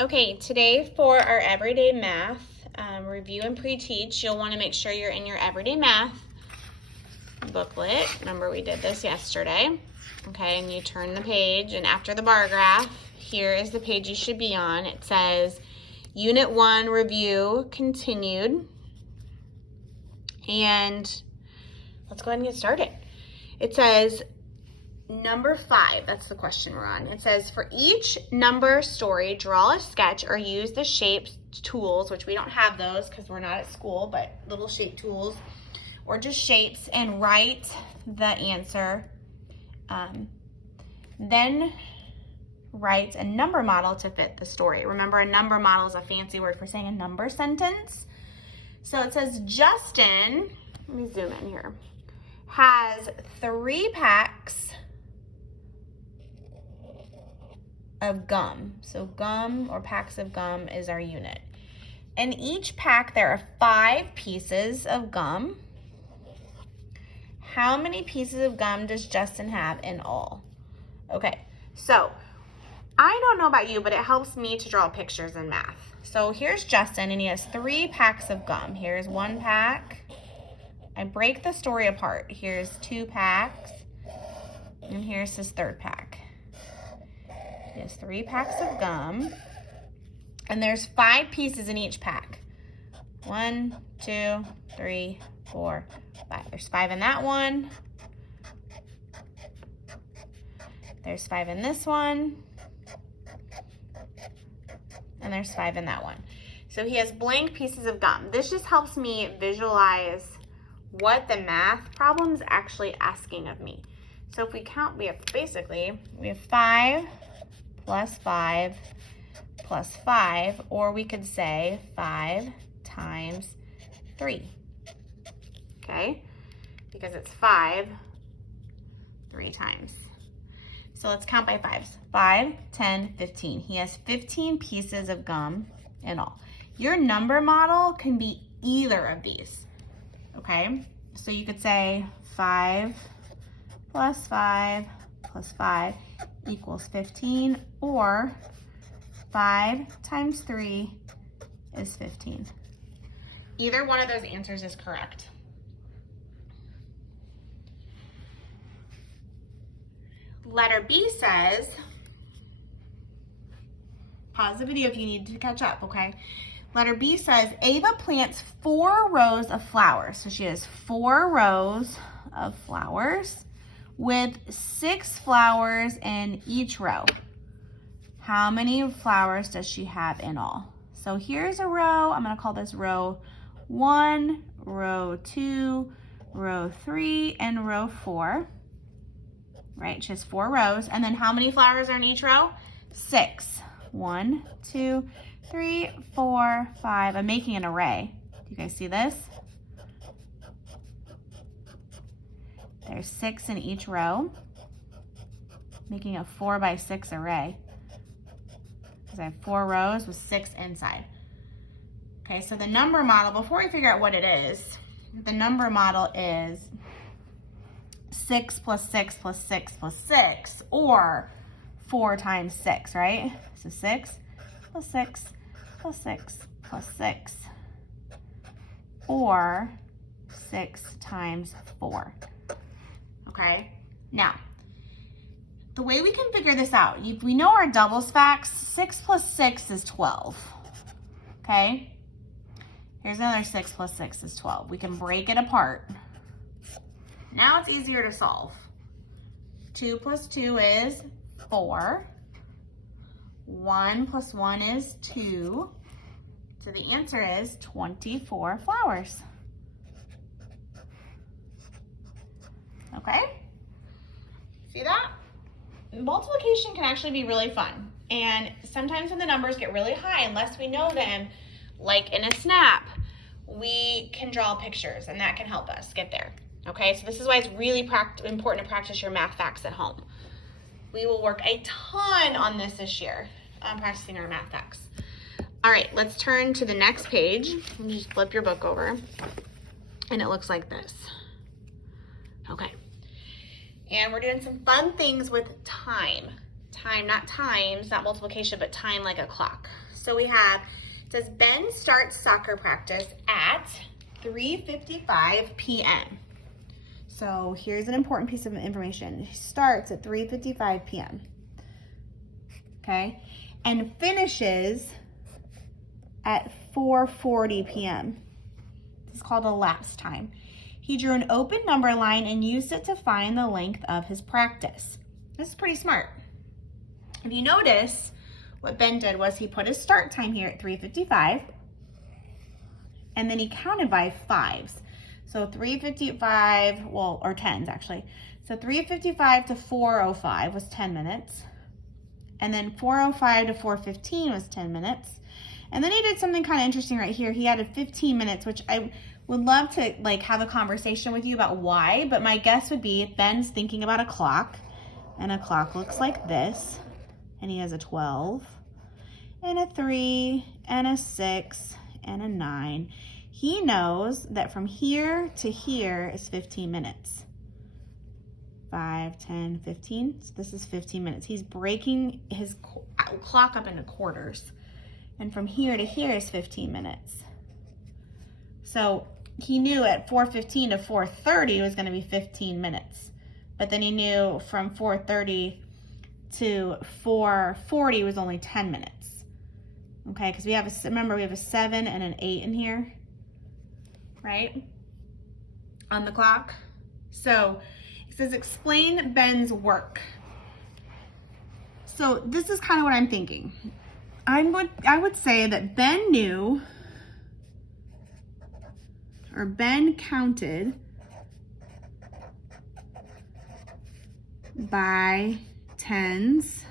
Okay, today for our everyday math review and pre-teach, you'll want to make sure you're in your everyday math booklet. Remember, we did this yesterday. Okay, and you turn the page, and after the bar graph, here is the page you should be on. It says Unit 1 Review Continued. And let's go ahead and get started. It says number 5, that's the question we're on. It says, for each number story, draw a sketch or use the shapes tools, which we don't have those because we're not at school, but little shape tools, or just shapes, and write the answer. Then write a number model to fit the story. Remember, a number model is a fancy word for saying a number sentence. So it says Justin, let me zoom in here, has 3 packs of gum. So gum or packs of gum is our unit. In each pack there are 5 pieces of gum. How many pieces of gum does Justin have in all? Okay, so I don't know about you, but it helps me to draw pictures in math. So here's Justin, and he has 3 packs of gum. Here's 1 pack. I break the story apart. Here's 2 packs, and here's his 3rd pack. He has 3 packs of gum, and there's 5 pieces in each pack. 1, 2, 3, 4, 5. There's 5 in that one. There's 5 in this one. And there's 5 in that one. So he has blank pieces of gum. This just helps me visualize what the math problem's actually asking of me. So if we count, we have 5 plus 5 plus 5, or we could say 5 times 3. Okay? Because it's 5 3 times. So let's count by 5s. 5, 10, 15. He has 15 pieces of gum in all. Your number model can be either of these. Okay? So you could say 5 plus 5 plus 5 equals 15, or 5 times 3 is 15. Either one of those answers is correct. Letter B says, pause the video if you need to catch up, okay? Letter B says, Ava plants 4 rows of flowers. So she has 4 rows of flowers with 6 flowers in each row. How many flowers does she have in all? So here's a row. I'm going to call this row 1, row 2, row 3, and row 4. Right, she has 4 rows. And then how many flowers are in each row? 6. 1, 2, 3, 4, 5. I'm making an array. Do you guys see this? There's 6 in each row, making a 4 by 6 array. Because I have 4 rows with 6 inside. Okay, so the number model, before we figure out what it is, the number model is 6 plus 6 plus 6 plus 6, or 4 times 6, right? So 6 plus 6 plus 6 plus 6, or 6 times 4. Okay, now, the way we can figure this out, if we know our doubles facts, 6 plus 6 is 12, okay? Here's another 6 plus 6 is 12. We can break it apart. Now it's easier to solve. 2 plus 2 is 4. 1 plus 1 is 2. So the answer is 24 flowers. Okay? See that? Multiplication can actually be really fun. And sometimes when the numbers get really high, unless we know them, like in a snap, we can draw pictures, and that can help us get there. Okay, so this is why it's really important to practice your math facts at home. We will work a ton on this year, on practicing our math facts. All right, let's turn to the next page. You just flip your book over, and it looks like this. Okay, and we're doing some fun things with time. time, not times, not multiplication, but time like a clock. So we have, does Ben start soccer practice at 3:55 p.m.? So here's an important piece of information. It starts at 3:55 p.m. Okay, and finishes at 4:40 p.m. This is called elapsed time. He drew an open number line and used it to find the length of his practice. This is pretty smart. If you notice, what Ben did was he put his start time here at 3:55, and then he counted by fives. So 3:55, well, or tens actually. So 3:55 to 4:05 was 10 minutes. And then 4:05 to 4:15 was 10 minutes. And then he did something kind of interesting right here. He added 15 minutes, which I would love to like have a conversation with you about why, but my guess would be Ben's thinking about a clock, and a clock looks like this, and he has a 12, and a 3, and a 6, and a 9. He knows that from here to here is 15 minutes. 5, 10, 15. So this is 15 minutes. He's breaking his clock up into quarters. And from here to here is 15 minutes. So he knew at 4:15 to 4:30 was going to be 15 minutes. But then he knew from 4:30 to 4:40 was only 10 minutes. Okay, because remember we have a 7 and an 8 in here, right? On the clock. So it says explain Ben's work. So this is kind of what I'm thinking. I would say that Ben knew, or Ben counted by tens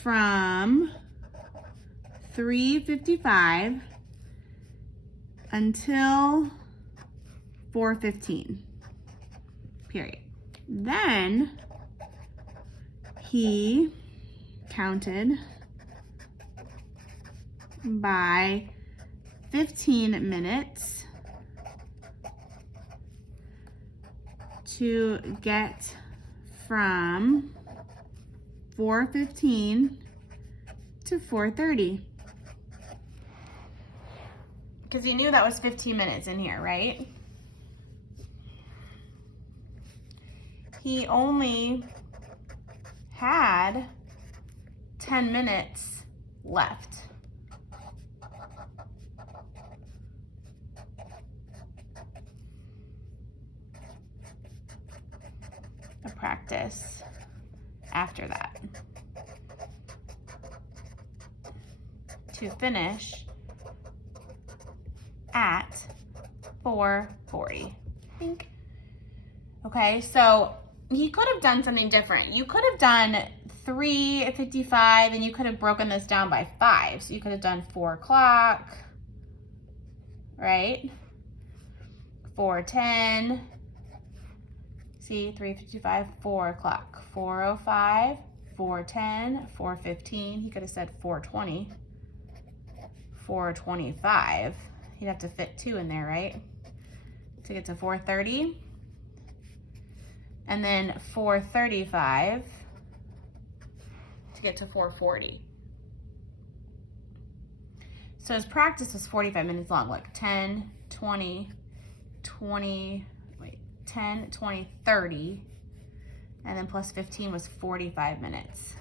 from 3:55 until 4:15, period. Then he counted by 15 minutes to get from 4:15 to 4:30. Because he knew that was 15 minutes in here, right? He only had 10 minutes left. A practice after that to finish at 4:40. Think. Okay, so he could have done something different. You could have done 3:55 and you could have broken this down by 5. So you could have done 4 o'clock, right? 4:10. See, 3:55, 4 o'clock. 4:05, 4:10, 4:15. He could have said 4:20. 4:25. He'd have to fit 2 in there, right? To get to 4:30. And then 4:35 to get to 4:40. So his practice was 45 minutes long, like 10, 20, 10, 20, 30, and then plus 15 was 45 minutes.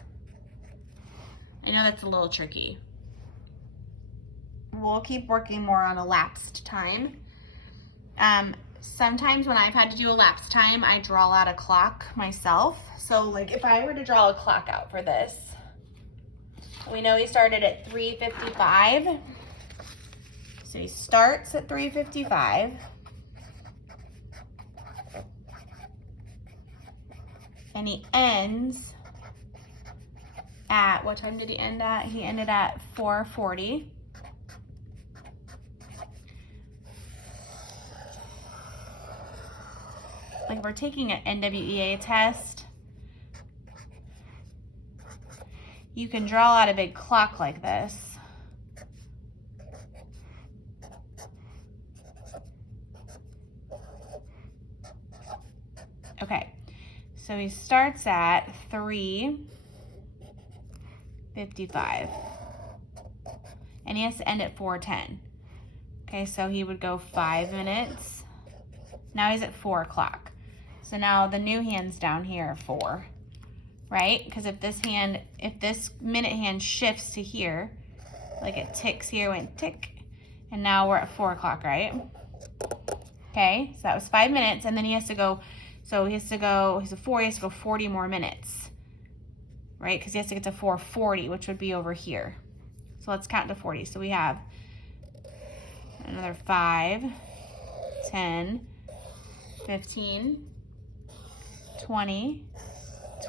I know that's a little tricky. We'll keep working more on elapsed time. Sometimes when I've had to do elapsed time, I draw out a clock myself. So like if I were to draw a clock out for this, we know he started at 3:55. So he starts at 3:55. And he ends at, what time did he end at? He ended at 4:40. Like if we're taking an NWEA test, you can draw out a big clock like this. Okay, So he starts at 3:55. And he has to end at 4:10. Okay, so he would go 5 minutes. Now he's at 4 o'clock. So now the new hands down here are 4, right? Because if this minute hand shifts to here, like it ticks here, went tick, and now we're at 4 o'clock, right? Okay, so that was 5 minutes, and then he has to go, so he's a 4, he has to go 40 more minutes, right? Because he has to get to 4:40, which would be over here. So let's count to 40. So we have another 5, 10, 15, 20,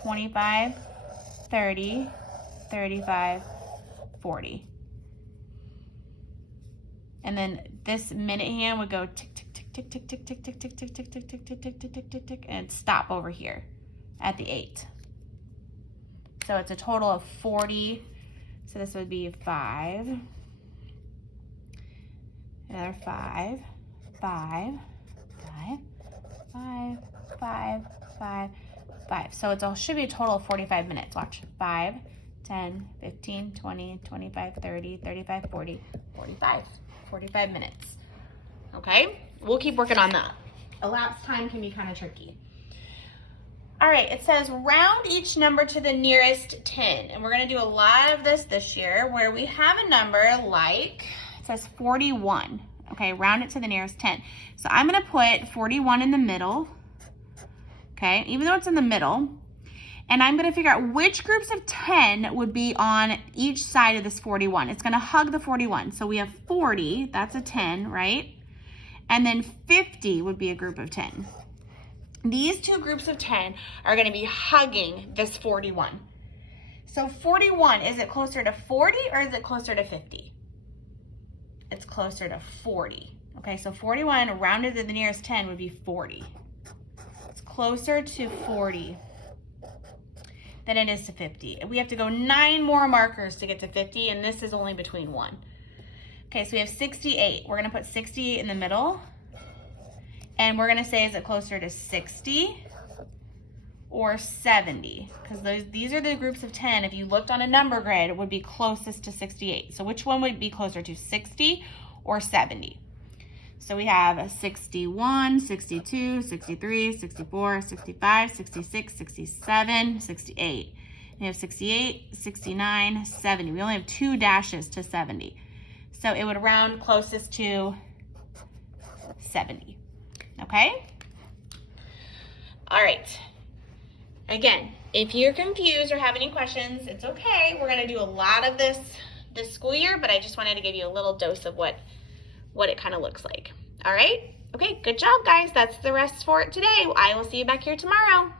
25, 30, 35, 40. And then this minute hand would go tick, tick, tick, tick, tick, tick, tick, tick, tick, tick, tick, tick, tick, tick, tick, tick, tick, tick, tick, and stop over here at the 8. So it's a total of 40. So this would be 5, another 5, 5, 5, 5, 5, 5, 5. So it should be a total of 45 minutes. Watch. 5, 10, 15, 20, 25, 30, 35, 40, 45. 45 minutes. Okay? We'll keep working on that. Elapsed time can be kind of tricky. All right, it says round each number to the nearest 10. And we're going to do a lot of this year where we have a number like, it says 41. Okay, round it to the nearest 10. So I'm going to put 41 in the middle. Okay, even though it's in the middle. And I'm going to figure out which groups of 10 would be on each side of this 41. It's going to hug the 41. So we have 40, that's a 10, right? And then 50 would be a group of 10. These two groups of 10 are going to be hugging this 41. So 41, is it closer to 40 or is it closer to 50? It's closer to 40. Okay, so 41 rounded to the nearest 10 would be 40. It's closer to 40 than it is to 50. We have to go 9 more markers to get to 50, and this is only between 1. Okay, so we have 68. We're going to put 60 in the middle. And we're going to say, is it closer to 60 or 70? Because these are the groups of 10. If you looked on a number grid, it would be closest to 68. So which one would be closer to 60 or 70? So we have 61, 62, 63, 64, 65, 66, 67, 68. We have 68, 69, 70. We only have 2 dashes to 70. So it would round closest to 70. Okay? All right. Again, if you're confused or have any questions, it's okay. We're going to do a lot of this school year, but I just wanted to give you a little dose of what it kind of looks like. All right? Okay, good job, guys. That's the rest for it today. I will see you back here tomorrow.